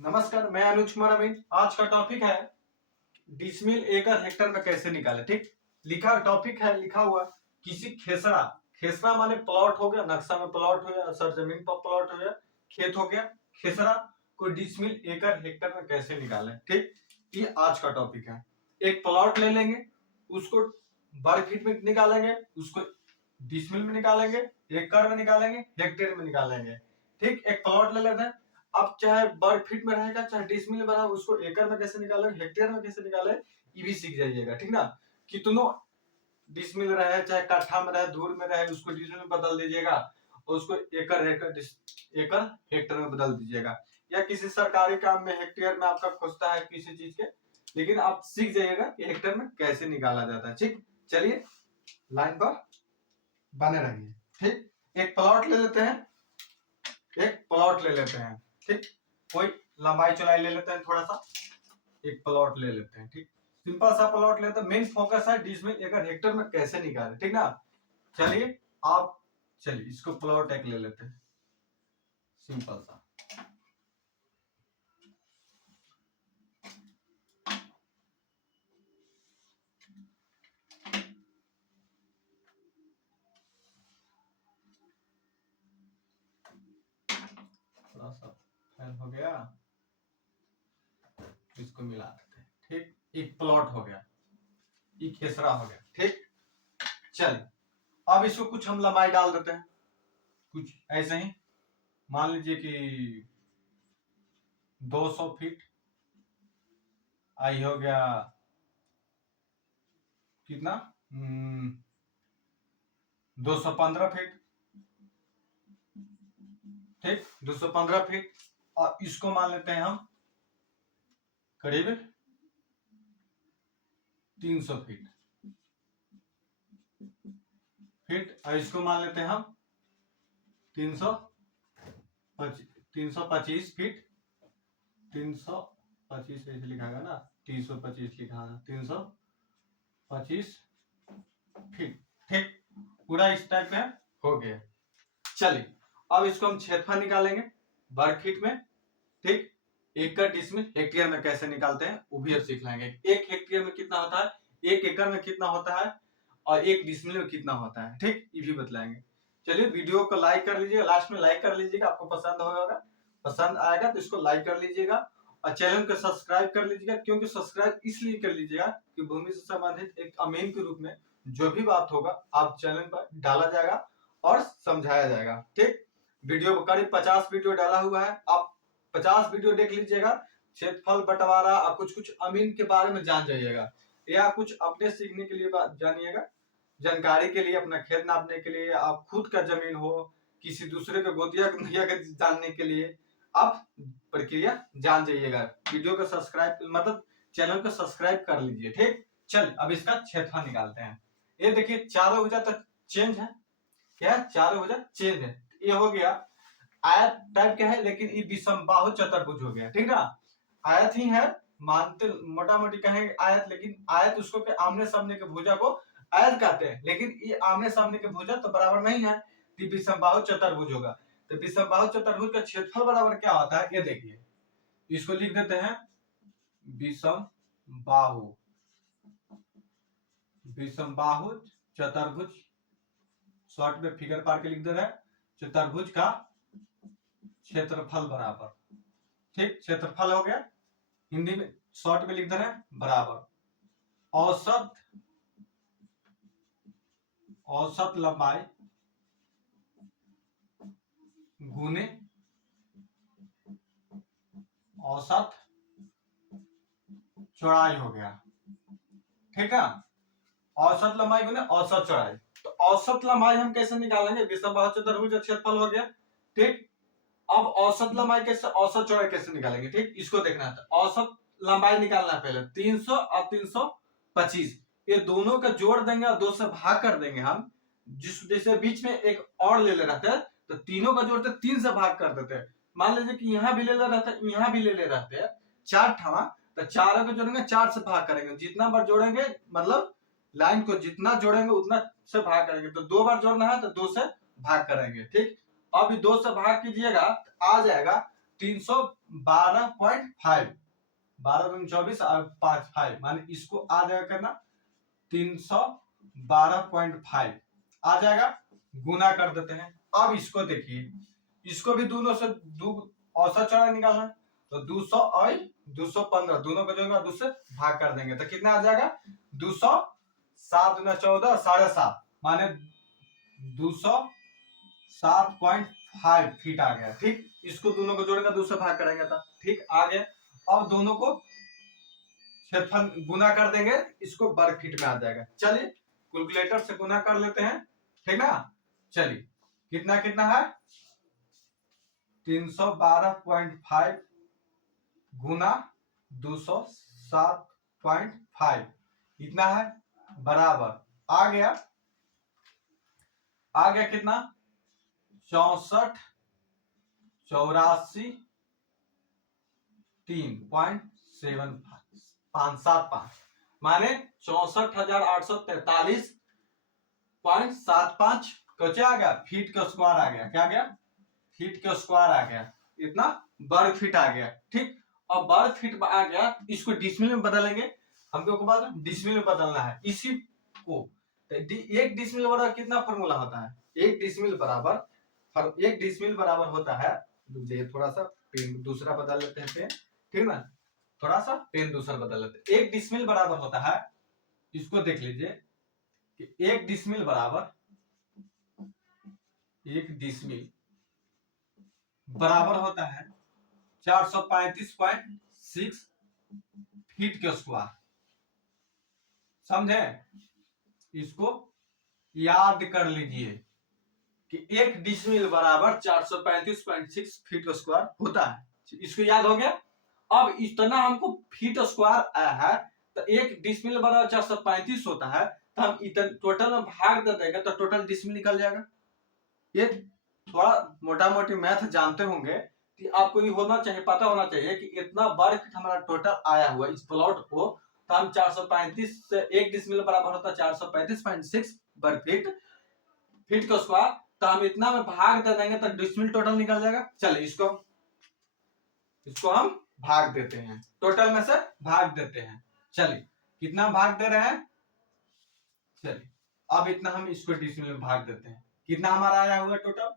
नमस्कार, मैं अनुज कुमार अमित। आज का टॉपिक है डिसमिल एकड़ हेक्टर में कैसे निकाले। ठीक, लिखा टॉपिक है, लिखा हुआ किसी खेसरा, खेसरा माने प्लॉट हो गया, नक्शा में प्लॉट हो गया, सरजमीन पर प्लॉट हो गया, खेत हो गया, खेसरा को डिसमिल एकड़ हेक्टर में कैसे निकाले। ठीक, ये आज का टॉपिक है। एक प्लॉट ले लेंगे, उसको वर्ग फीट में निकालेंगे, उसको डिसमिल में निकालेंगे, एकड़ में निकालेंगे, हेक्टेयर में निकालेंगे। ठीक, एक प्लॉट ले लेते हैं। अब चाहे वर्ग फीट में रहेगा, चाहे डिसमिल में रहेगा, उसको एकड़ में कैसे निकाले, हेक्टेयर में कैसे निकाले, ये भी सीख जाइएगा। ठीक ना, कितनों डिसमिल रहे, चाहे कट्ठा में रहे, धूर में रहे, उसको डिसमिल में बदल दीजिएगा और उसको एकड़ एकड़ हेक्टेयर में बदल दीजिएगा। या किसी सरकारी काम में हेक्टेयर में आपका खोजता है किसी चीज के, लेकिन आप सीख जाइएगा कि हेक्टेयर में कैसे निकाला जाता है। ठीक, चलिए लाइन पर बने रहिए। ठीक, एक प्लॉट ले लेते हैं, एक प्लॉट ले लेते हैं। ठीक, कोई लंबाई चौड़ाई ले लेते हैं, थोड़ा सा एक प्लॉट ले लेते हैं। ठीक, सिंपल सा प्लॉट लेते हैं। मेन फोकस है डिसमिल एकड़ हेक्टेयर में कैसे निकाले। ठीक ना, चलिए चलिए इसको प्लॉट एक ले लेते हैं, सिंपल सा। थोड़ा सा फैल हो गया, इसको मिला देते हैं। ठीक, एक प्लॉट हो गया, एक खेसरा हो गया। ठीक, चलिए अब इसको कुछ हम लंबाई डाल देते हैं, कुछ ऐसे ही मान लीजिए कि 200 फीट, आई हो गया कितना 215 फीट। ठीक, 215 फीट, और इसको मान लेते हैं हम करीब 300 फीट। और इसको मान लेते हैं हम 325 फीट। 325 ऐसे लिखा गया ना, 325 लिखा है, 325 फीट। ठीक, पूरा इस टाइप में हो गया। चलिए अब इसको हम क्षेत्रफल निकालेंगे वर्ग फीट में। ठीक, एकड़ डिसमिल हेक्टेयर में कैसे निकालते हैं वो भी अब सीख लेंगे। एक हेक्टेयर में कितना होता है, एक एकड़ में कितना होता है, और एक डिसमिल में कितना होता है। ठीक, ये भी बतलाएंगे। चलिए वीडियो को लाइक कर लीजिएगा, लास्ट में लाइक कर लीजिएगा, आपको पसंद होगा, पसंद आएगा तो इसको लाइक कर लीजिएगा और चैनल को सब्सक्राइब कर लीजिएगा। क्योंकि सब्सक्राइब इसलिए कर लीजिएगा कि भूमि से संबंधित एक अमीन के रूप में जो भी बात होगा आप चैनल पर डाला जाएगा और समझाया जाएगा। ठीक, वीडियो करीब 50 वीडियो डाला हुआ है, आप 50 वीडियो देख लीजिएगा। क्षेत्रफल बंटवारा और कुछ कुछ अमीन के बारे में जान जाइएगा, या कुछ अपने सीखने के लिए जानिएगा, जानकारी के लिए, अपना खेत नापने के लिए, आप खुद का जमीन हो, किसी दूसरे के गोतिया जानने के लिए आप प्रक्रिया जान जाइएगा। वीडियो को सब्सक्राइब मतलब चैनल को सब्सक्राइब कर लीजिए। ठीक, चल अब इसका क्षेत्रफल निकालते हैं। ये देखिए चारों भुजा तो चेंज है, क्या है, चारों भुजा चेंज है। ये हो गया आयत टाइप का है, लेकिन ये विषमबाहु चतुर्भुज हो गया। ठीक ना, आयत ही है, मानते मोटा मोटी कहेंगे आयत, लेकिन आयत उसको के आमने सामने के भुजा को आयत कहते हैं, लेकिन ये आमने सामने के भुजा तो बराबर नहीं है, तो विषमबाहु चतुर्भुज होगा। तो विषमबाहु चतुर्भुज का क्षेत्रफल बराबर क्या होता है, ये देखिए, इसको लिख देते हैं विषमबाहु चतुर्भुज, शॉर्ट में फिगर पार के लिख दे रहे हैं, चतुर्भुज का क्षेत्रफल बराबर। ठीक, क्षेत्रफल हो गया, हिंदी में शॉर्ट में लिख दे रहे हैं बराबर औसत लंबाई गुने औसत चौड़ाई हो गया। ठीक है, औसत लंबाई गुने औसत चौड़ाई। तो औसत लंबाई हम कैसे निकालेंगे, विषमबाहु चतुर्भुज का क्षेत्रफल हो गया। ठीक, अब औसत लंबाई कैसे, औसत चौड़ाई कैसे निकालेंगे। ठीक, इसको देखना है, तो औसत लंबाई निकालना है पहले 300 और 325, ये दोनों का जोड़ देंगे और 2 से भाग कर देंगे हम। जिस जैसे बीच में एक और ले ले रहते हैं, तो तीनों का जोड़ते 3 से भाग कर देते हैं। मान लीजिए कि यहाँ भी ले ले रहता है, यहाँ भी ले ले रहते हैं, 4 ठावा, तो चारों को जोड़ेंगे, 4 से भाग करेंगे। जितना बार जोड़ेंगे मतलब लाइन को जितना जोड़ेंगे उतना से भाग करेंगे। तो 2 बार जोड़ना है तो 2 से भाग करेंगे। ठीक, अब 2 से भाग कीजिएगा आ जाएगा 312.5, 12 और 5 माने इसको आ जाएगा करना 312.5 आ जाएगा, गुना कर देते हैं। अब इसको देखिए, इसको भी दोनों से औसत चौड़ाई निकालना है, तो 200 और 215 दोनों को जोड़ेंगे, 2 से भाग कर देंगे तो कितना आ जाएगा 200, 7 गुना 14 7.5 माने 207.5 फीट आ गया। ठीक, इसको दोनों को जोड़ेंगे 2 से भाग करेंगे तो ठीक आ गया। अब दोनों को क्षेत्रफल गुना कर देंगे, इसको वर्ग फीट में आ जाएगा। चलिए कैलकुलेटर से गुना कर लेते हैं, ठीक ना। चलिए कितना कितना है 312.5 गुना 207.5 इतना है, बराबर आ गया कितना 64 84 3.75 माने 64,843.75 क्या आ गया फीट का स्क्वायर आ गया। क्या आ गया फीट का स्क्वायर आ गया, इतना वर्ग फीट आ गया। ठीक, अब वर्ग फीट आ गया, इसको डिसमिल में बदलेंगे, हमको के बाद डिसमिल में बदलना है इसी को। तो एक डिसमिल बराबर कितना फॉर्मूला होता है, एक डिसमिल बराबर होता है, थोड़ा सा पेन दूसरा बदल लेते हैं पेन, ठीक ना, थोड़ा सा पेन दूसरा बदल लेते हैं। एक डिसमिल बराबर होता है, इसको देख लीजिए कि एक डिसमिल बराबर होता है 435.6 फीट के स्क्वायर। समझे, इसको याद कर लीजिए कि एक डिसमिल बराबर 435.6 फीट स्क्वायर होता है, इसको याद हो गया। अब इतना हमको फीट स्क्वायर आया है, तो एक डिसमिल बराबर 435 होता है, तो हम इतना टोटल में भाग दे देंगे तो टोटल डिसमिल निकल जाएगा। ये थोड़ा मोटा मोटी मैथ जानते होंगे कि आपको ये होना चाहिए, पता होना चाहिए कि इतना वर्ग फीट हमारा टोटल आया हुआ इस प्लॉट को, तो हम 435 से एक डिसमिल बराबर होता है 435.6 वर्ग फीट का स्क्वायर, तो हम इतना में भाग दे देंगे तो डिसमिल टोटल निकल जाएगा। चलिए इसको हम भाग देते हैं, टोटल में से भाग देते हैं। चलिए कितना भाग दे रहे हैं, चलिए अब इतना हम इसको डिसमिल में भाग देते हैं, कितना हमारा आया हुआ टोटल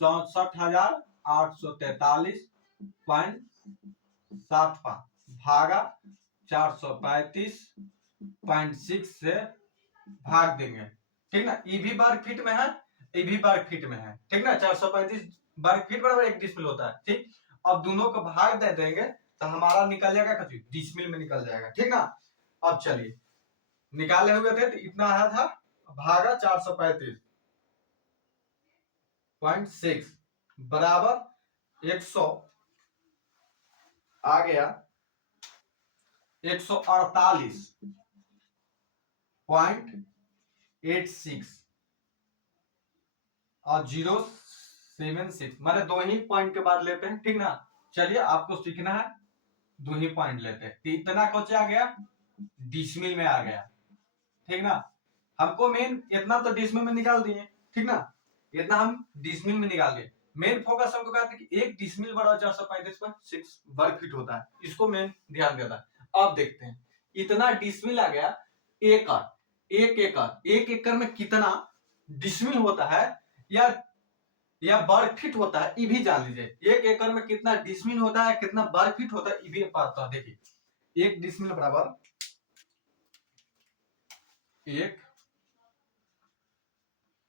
64,843.75 भागा 435.6 से भाग देंगे, ठीक ना। ये भी वर्ग फीट में है, ये भी वर्ग फीट में है, ठीक ना। 435 वर्ग फीट बराबर एक डिसमिल होता है। ठीक, अब दोनों को भाग दे देंगे तो हमारा निकल जाएगा डिसमिल में निकल जाएगा, ठीक ना। अब चलिए निकाले हुए थे तो इतना आया था, भागा 435.6 बराबर 100 आ गया 148.86 और 076 माने दो ही पॉइंट के बाद लेते हैं, ठीक ना। चलिए आपको सीखना है, दो ही पॉइंट लेते हैं, तो इतना कुछ आ गया डिसमिल में आ गया, ठीक ना। हमको मेन इतना तो डिसमिल में निकाल दिए, ठीक ना, इतना हम डिसमिल में निकाल दिए। मेन फोकस हमको कहते हैं कि एक डिसमिल बराबर 435.6 वर्ग फीट होता है, इसको मेन ध्यान देता है। अब देखते हैं इतना डिसमिल आ गया, एकड़, एक एकड़ में कितना डिसमिल होता है या वर्ग फीट होता है, ये भी जान लीजिए। एक एकड़ में कितना डिसमिल होता है, कितना वर्ग फीट होता है, ये भी पता। देखिए एक डिसमिल बराबर एक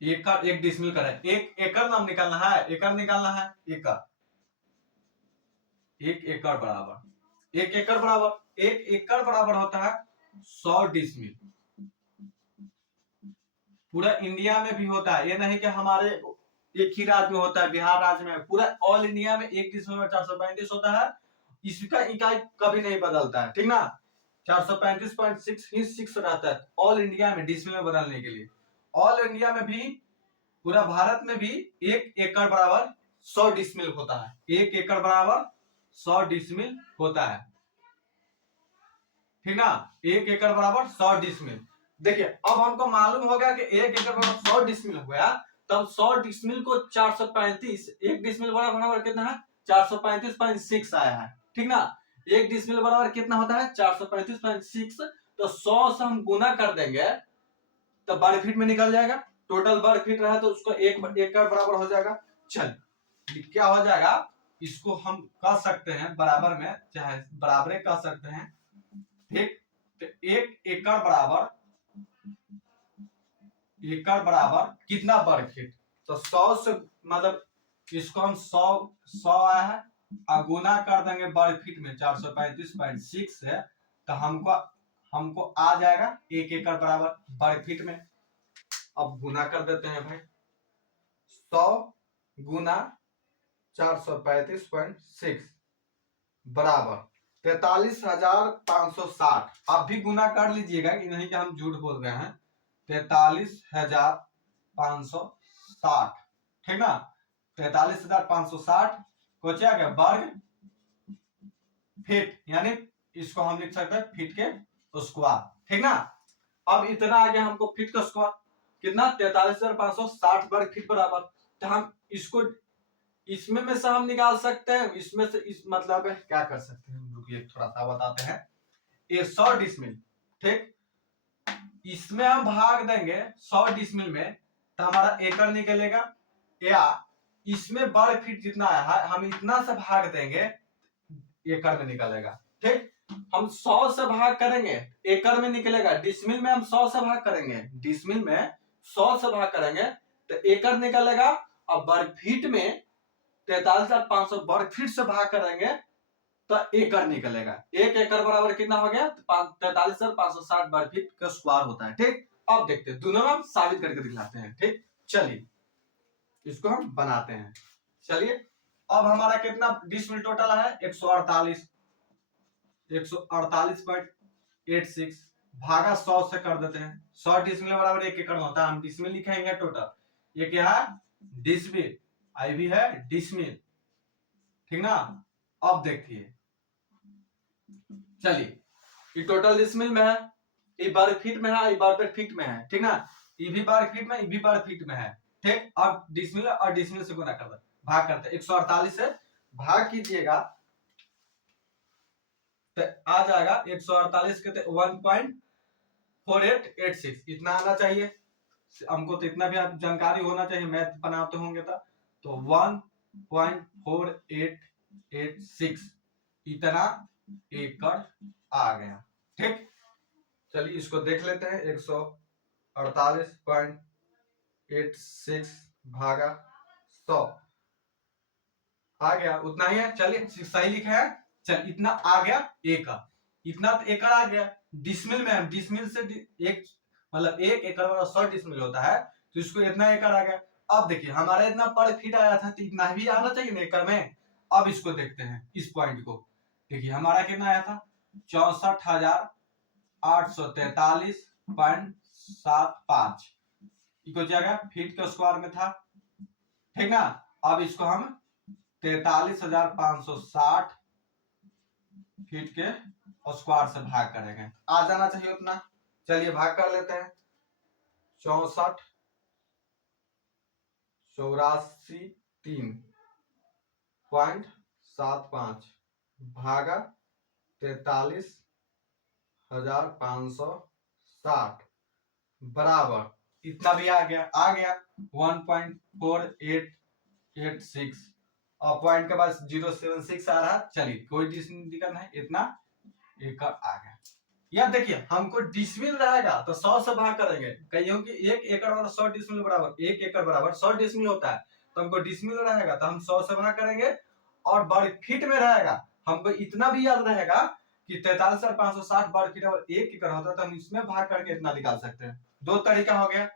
एकड़, एक डिसमिल का है, एक एकड़ नाम निकालना है, एकड़ निकालना है, एकड़, एक एकड़ बराबर होता है 100 डिसमिल। पूरा इंडिया में भी होता है, ये नहीं कि हमारे एक ही राज्य में होता है, बिहार राज्य में, पूरा ऑल इंडिया में एक डिसमिल में 435 होता है, इसका इकाई कभी नहीं बदलता है, ठीक ना। 435.6 ही 6 रहता है ऑल इंडिया में डिसमिल में बदलने के लिए। ऑल इंडिया में भी, पूरा भारत में भी एक एकड़ बराबर 100 डिसमिल होता है, एक एकड़ बराबर 100 डिसमिल होता है, ठीक ना। एक एकड़ बराबर 100 डिसमिल। देखिए अब हमको मालूम हो गया कि एक एकड़ बराबर 100 डिसमिल हो गया, तब 100 डिसमिल को 435, एक डिसमिल बराबर कितना है 435.6 आया है, ठीक ना। 1 डिसमिल बराबर कितना होता है 435.6, तो 100 से हम गुना कर देंगे तो वर्ग फीट में निकल जाएगा। टोटल वर्ग फीट रहा तो उसको 1 एकड़ बराबर हो जाएगा। चल क्या हो जाएगा, इसको हम कह सकते हैं बराबर में, चाहे बराबर कह सकते हैं, ठीक। तो 1 एकड़ बराबर कितना वर्ग फीट, तो 100 से मतलब इसको हम 100 आया है और गुना कर देंगे वर्ग फीट में 435.6 से, तो हमको आ जाएगा 1 एकड़ बराबर वर्ग फीट में। अब गुना कर देते हैं भाई, 100 गुना 435.6 बराबर 43,560। अब भी गुना कर लीजिएगा कि नहीं कि हम झूठ बोल रहे हैं। 43,560, ठीक ना। 43,560 को क्या गया वर्ग फीट, यानी इसको हम लिख सकते हैं फीट के स्क्वायर, ठीक ना। अब इतना आ गया हमको फीट का स्क्वायर कितना 43,560 वर्ग फीट बराबर। तो हम इसको इसमें से हम निकाल सकते हैं, इसमें से इस मतलब क्या कर सकते हैं हम लोग, ये थोड़ा सा बताते हैं। ये 100 डिसमिल, ठीक, इसमें हम भाग देंगे 100 डिसमिल में तो हमारा एकड़ निकलेगा, या इसमें वर्ग फीट जितना है हम इतना से भाग देंगे एकड़ में निकलेगा, ठीक। हम 100 से भाग करेंगे एकड़ में निकलेगा, डिसमिल में हम 100 से भाग करेंगे, डिसमिल में 100 से भाग करेंगे तो एकड़ निकलेगा। अब वर्ग फीट में 43,500 वर्ग फीट से भाग करेंगे तो एकड़ निकलेगा। 1 एकड़ बराबर कितना हो गया 43,560 वर्ग फीट का स्क्वायर होता है, ठीक। अब देखते हैं दोनों हम साबित करके दिखलाते हैं, ठीक। चलिए इसको हम बनाते हैं। चलिए अब हमारा कितना डिसमिल टोटल है 148.86 भागा 100 से कर देते हैं। 100 डिसमिल बराबर 1 एकड़ होता है, हम डिसमिल लिखेंगे टोटल। ये क्या है डिसमिल, आई भी है डिसमिल, ठीक ना। अब देखिए चलिए ये टोटल डिसमिल में है, ये वर्ग फीट में है, ये वर्ग फीट में है, ठीक ना। ये भी वर्ग फीट में, ये भी वर्ग फीट में है, ठीक। अब डिसमिल और डिसमिल से गुना कर दे, भाग करते 148 से भाग कीजिएगा तो आ जाएगा 148 के 1.4886 इतना आना चाहिए हमको। तो इतना भी आप जानकारी होना चाहिए, मैथ बनाते होंगे तो 1.4886 इतना एकड़ आ गया, ठीक। चलिए इसको देख लेते हैं 148.86 भागा 100 आ गया, उतना ही है। चलिए सही लिखे है, चल इतना आ गया एकड़, इतना तो एकड़ आ गया। डिसमिल में हम डिसमिल से एक मतलब 1 एकड़ वाला 100 डिसमिल होता है, तो इसको इतना एकड़ आ गया। अब देखिए हमारा इतना पर फीट आया था तो इतना भी आना चाहिए ना एकड़ में। अब इसको देखते हैं इस पॉइंट को, देखिए हमारा कितना आया था 64,843.75 इको जाएगा फीट के स्क्वायर में था, ठीक ना। अब इसको हम 43,560 फीट के स्क्वायर से भाग करेंगे, आ जाना चाहिए उतना। चलिए भाग कर लेते हैं 64,84,3.75 भागा 43,560 बराबर इतना भी आ गया 1.4886 और पॉइंट के बाद 076 आ रहा। चलिए कोई दिक्कत नहीं, इतना एकड़ आ गया। या देखिए हमको डिसमिल रहेगा तो 100 से भाग करेंगे, कहियो कि 1 एकड़ वाला 100 डिसमिल बराबर 1 एकड़ बराबर 100 डिसमिल होता है, तो हमको डिसमिल रहेगा तो हम 100 से भाग करेंगे। और वर्ग फीट में रहेगा हमको इतना भी याद रहेगा कि 43,560 वर्ग फीट और 1 एकड़ होता है, तो हम इसमें भाग करके इतना निकाल सकते हैं। दो तरीका हो गया।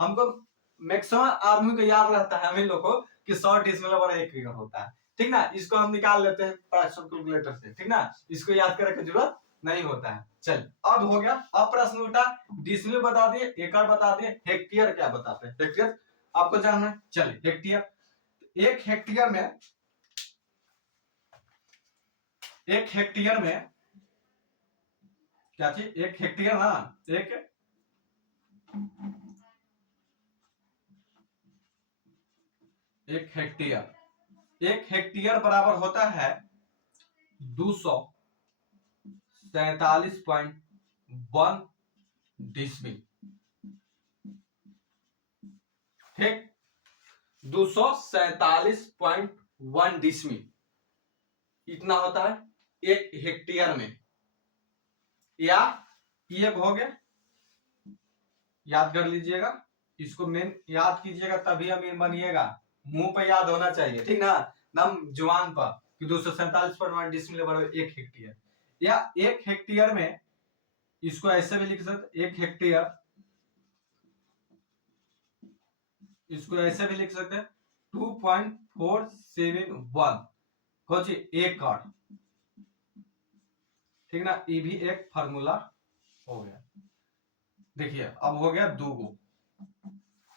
हमको मैक्सिमम आदमी को याद रहता है हम लोग को कि 100 डिसमिल बराबर 1 एकड़ होता है, ठीक ना। इसको हम निकाल लेते हैं कैलकुलेटर से, ठीक ना। इसको याद करने की जरूरत नहीं होता है। चल अब हो गया। अब प्रश्न उठा डिसमिल बता दिए, एकड़ बता दिए, हेक्टेयर क्या बताते हैं, हेक्टेयर आपको जानना है। चलिए हेक्टेयर, एक हेक्टेयर में क्या चीज, एक हेक्टेयर ना एक हेक्टेयर एक हेक्टेयर बराबर होता है 247.1 डिसमिल। ठीक, 247.1 डिसमिल इतना होता है एक हेक्टेयर में। या ये हो गया, याद कर लीजिएगा, इसको मेन याद कीजिएगा तभी अमीर बनिएगा। मुंह पे याद होना चाहिए, ठीक ना, नम जुबान पर कि 247.1 डिसमिल बराबर एक हेक्टेयर। या एक हेक्टेयर में इसको ऐसे भी लिख सकते, एक हेक्टेयर, इसको ऐसे भी लिख सकते हैं 2.471 कोची एकड़। ठीक ना, ये भी एक फार्मूला हो गया। देखिए अब हो गया दूगो।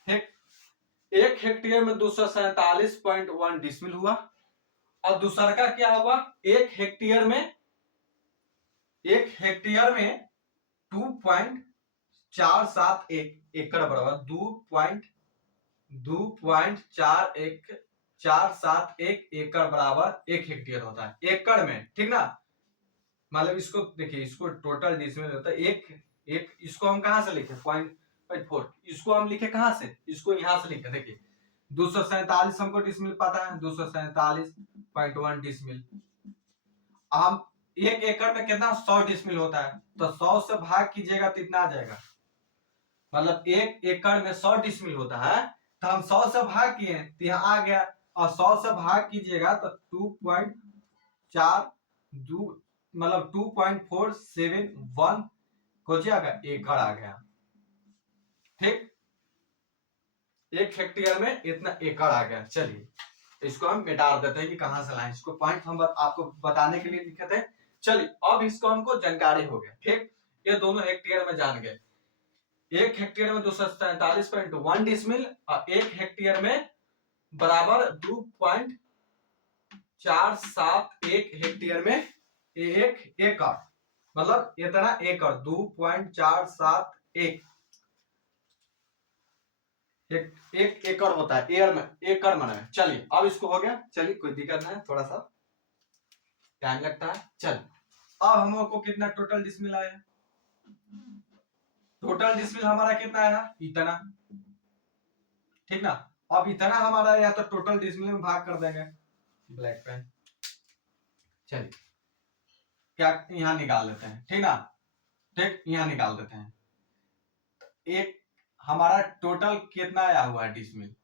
ठीक, एक हेक्टेयर में 247.1 डिसमिल हुआ, और दूसरा का क्या हुआ, एक हेक्टेयर में 2.471 एकड़ बराबर 2.471 एकड़ बराबर एक हेक्टेयर होता है एकड़ में। ठीक ना, मतलब इसको देखिए, इसको टोटल डिसमिल होता है एक एक। इसको हम कहां से लिखे 0.4, इसको हम लिखे कहां से, इसको यहां से लिखे। देखिए 247 हमको डिसमिल पता है, 247.1 डिसमिल। हम एक एकड़ में कितना 100 डिसमिल होता है, तो 100 से भाग कीजिएगा तो इतना आ जाएगा। मतलब एक एकड़ में 100 डिसमिल होता है, तो हम 100 से भाग किए तो यहाँ आ गया, और 100 से भाग कीजिएगा तो 2.4 मतलब 2.471 को जाएगा एकड़ आ गया। ठीक, एक हेक्टेयर में इतना एकड़ आ गया। चलिए इसको हम मिटा देते हैं कि कहां से लाएं, इसको पॉइंट हम आपको बताने के लिए लिखे थे। चलिए अब इसको हमको जानकारी हो गया। ठीक, ये दोनों हेक्टेयर में जान गए। एक हेक्टेयर में 247.1 डिसमिल और एक हेक्टेयर में बराबर 2.471 हेक्टेयर में एक एकड़, मतलब इतना एकड़ 2.471 एक एकड़ होता है एयर में, एकड़ में। चलिए अब इसको हो गया, चलिए कोई दिक्कत नहीं है, थोड़ा सा टाइम लगता है। चल अब हम लोग को कितना टोटल डिसमिल आया, टोटल डिसमिल हमारा कितना आया इतना। ठीक ना, अब इतना हमारा आया तो टोटल डिसमिल में भाग कर देंगे ब्लैक पेन। चलिए क्या यहां निकाल लेते हैं, ठीक ना। ठीक, यहां निकाल देते हैं। एक हमारा टोटल कितना आया हुआ है डिसमिल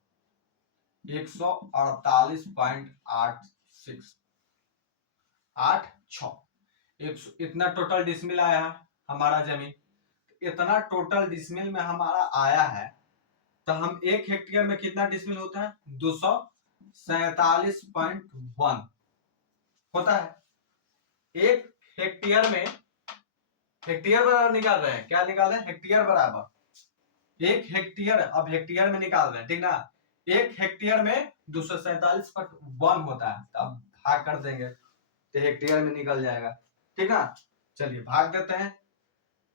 148.86 इतना टोटल डिसमिल आया हमारा जमीन। इतना टोटल डिसमिल में हमारा आया है, तो हम एक हेक्टेयर में कितना डिसमिल होता है 247.1 होता है। एक हेक्टेयर में, हेक्टेयर बराबर निकाल रहे हैं, क्या निकाल रहे हैं हेक्टेयर बराबर एक हेक्टेयर। अब हेक्टेयर में निकाल रहे हैं, ठीक ना। एक हेक्टेयर में 247.1 होता है, तो अब भाग कर देंगे तो हेक्टेयर में निकल जाएगा। ठीक ना, चलिए भाग देते हैं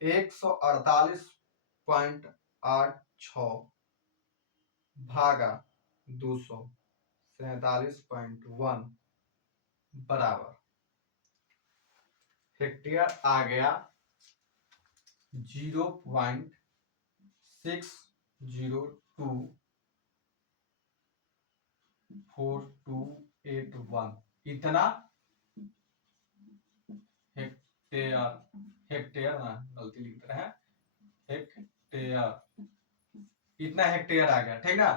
148.86 भागा 247.1 बराबर हेक्टेयर आ गया 0.6024281 इतना हेक्टेयर, हेक्टेयर ना गलती लिख रहे हैं, हेक्टेयर इतना हेक्टेयर आ गया। ठीक ना,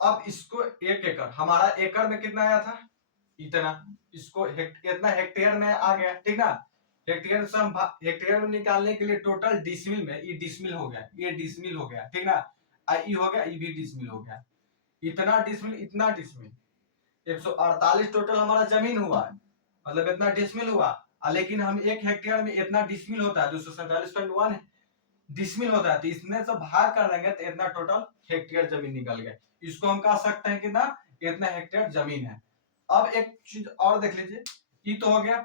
अब इसको एक एकड़, हमारा एकड़ में कितना आया था इतना, इसको इतना हेक्टेयर में आ गया। ठीक ना, हेक्टेयर से हम हेक्टेयर में निकालने के लिए टोटल डिसमिल में, ये डिसमिल हो गया, ये डिसमिल हो गया। ठीक ना, ये हो गया, ये भी डिसमिल हो गया। इतना डिसमिल, इतना डिसमिल 148 टोटल हमारा जमीन हुआ है, मतलब इतना डिसमिल हुआ। लेकिन हम एक हेक्टेयर में इतना डिसमिल होता है 247.1 डिसमिल होता है, तो इसमें से भाग कर लेंगे तो इतना टोटल हेक्टेयर जमीन निकल गया। इसको हम कह सकते हैं कितना, इतना हेक्टेयर जमीन है। अब एक चीज और देख लीजिए, ये तो हो गया।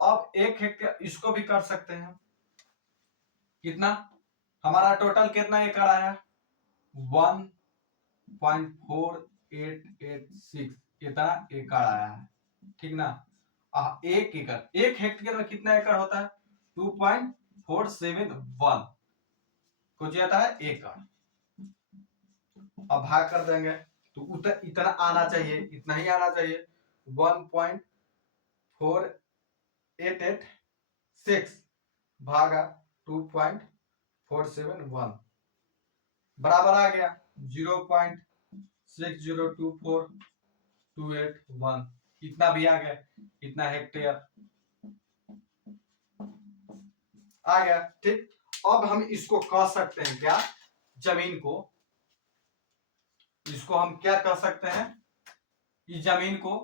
अब एक हेक्टेयर इसको भी कर सकते हैं, कितना हमारा टोटल कितना एकड़ आया 1.4886 इतना एकड़ आया है, ठीक ना। 1 एकड़, 1 हेक्टेयर में कितना एकड़ होता है? 2.471 को जाता है एकड़। अब भाग कर देंगे तो इतना आना चाहिए, इतना ही आना चाहिए। 1.4886 भागा 2.471 बराबर आ गया 0.602428 इतना भी आ गया, इतना हेक्टेयर आ गया, ठीक। अब हम इसको कह सकते हैं क्या, जमीन को, इसको हम क्या कह सकते हैं, इस जमीन को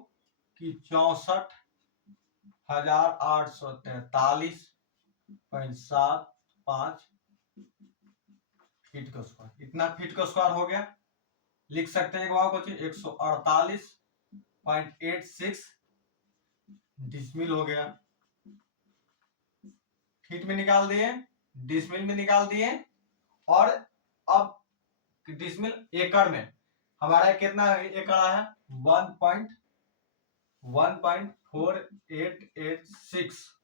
कि 64,843.75 फीट का स्क्वायर, इतना फीट का स्क्वायर हो गया। लिख सकते हैं को 148.86 डिसमिल हो गया। फीट में निकाल दिए, डिसमिल में निकाल दिए, और अब डिसमिल एकड़ में हमारा कितना एकड़ है? 1.4886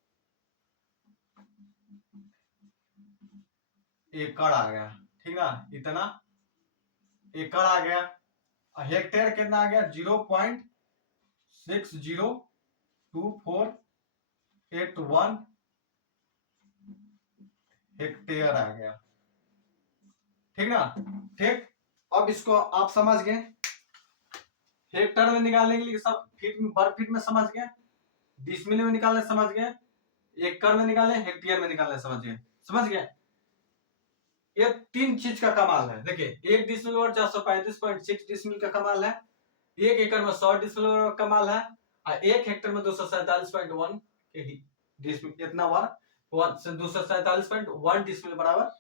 एकड़ आ गया, ठीक ना। इतना एकड़ आ गया। हेक्टेयर कितना आ गया? 0.602481 हेक्टेयर आ गया, ठीक ना। ठीक, अब इसको आप समझ गए, हेक्टेयर में निकालने के लिए सब फीट में, वर्ग फीट में समझ गए, डिसमिल में निकालने समझ गए, एकड़ में निकाले, हेक्टेयर में निकालने समझ गए, समझ गए। ये 3 चीज का कमाल है। देखिए, 1 डिसमिल और 435.6 डिसमिल का कमाल है, 1 एकड़ में 100 डिसमिल का कमाल है, और 1 हेक्टेयर में 247.1 डिसमिल, इतना बार 247.1 डिसमिल बराबर,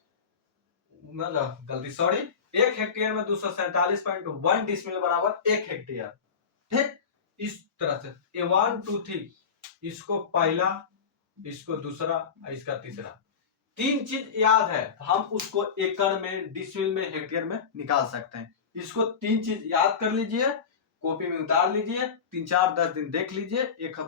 मतलब गलती सॉरी, 1 हेक्टेयर में 247.1 डिसमिल बराबर 1 हेक्टेयर, ठीक। इस तरह से ये 1 2 3, इसको पहला, इसको दूसरा, इसका तीसरा, 3 चीज याद है तो हम उसको एकड़ में, डिसमिल में, हेक्टेयर में निकाल सकते हैं। इसको 3 चीज याद कर लीजिए, कॉपी में उतार लीजिए, 3 4 10 दिन देख लीजिए, एक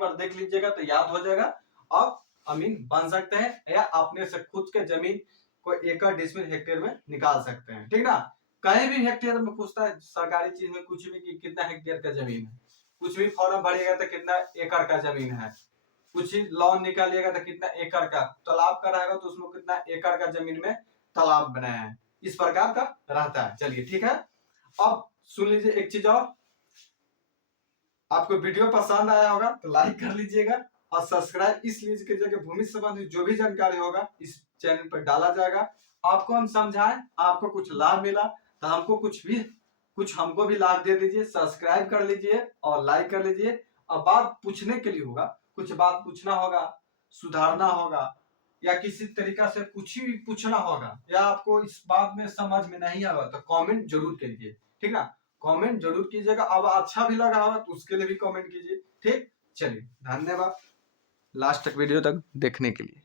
बार देख लीजिएगा तो याद हो जाएगा। अब अमीन बन सकते हैं, या अपने से खुद के जमीन को एकड़, डिसमिल, हेक्टेयर में निकाल सकते हैं, ठीक ना। कहीं भी हेक्टेयर में पूछता है, सरकारी चीज में कुछ भी कि कितना हेक्टेयर का जमीन है, कुछ भी फॉर्म भरिएगा तो कितना एकड़ का जमीन है, कुछ ही लोन निकालिएगा तो कितना एकड़ का, तालाब का रहेगा तो उसमें कितना एकड़ का जमीन में तालाब बनाया है, इस प्रकार का रहता है। चलिए ठीक है, अब सुन लीजिए एक चीज और, आपको वीडियो पसंद आया होगा तो लाइक कर लीजिएगा, और सब्सक्राइब इसलिए कीजिएगा, भूमि संबंधी जो भी जानकारी होगा इस चैनल पर डाला जाएगा। आपको हम समझाएं, आपको कुछ लाभ मिला तो हमको कुछ हमको भी लाभ दे दीजिए, सब्सक्राइब कर लीजिए और लाइक कर लीजिए। अब बात पूछने के लिए होगा, कुछ बात पूछना होगा, सुधारना होगा, या किसी तरीका से कुछ भी पूछना होगा, या आपको इस बात में समझ में नहीं आया तो कमेंट जरूर कीजिए, ठीक ना। कमेंट जरूर कीजिएगा, अब अच्छा भी लगा होगा तो उसके लिए भी कमेंट कीजिए, ठीक। चलिए, धन्यवाद लास्ट तक वीडियो तक देखने के लिए।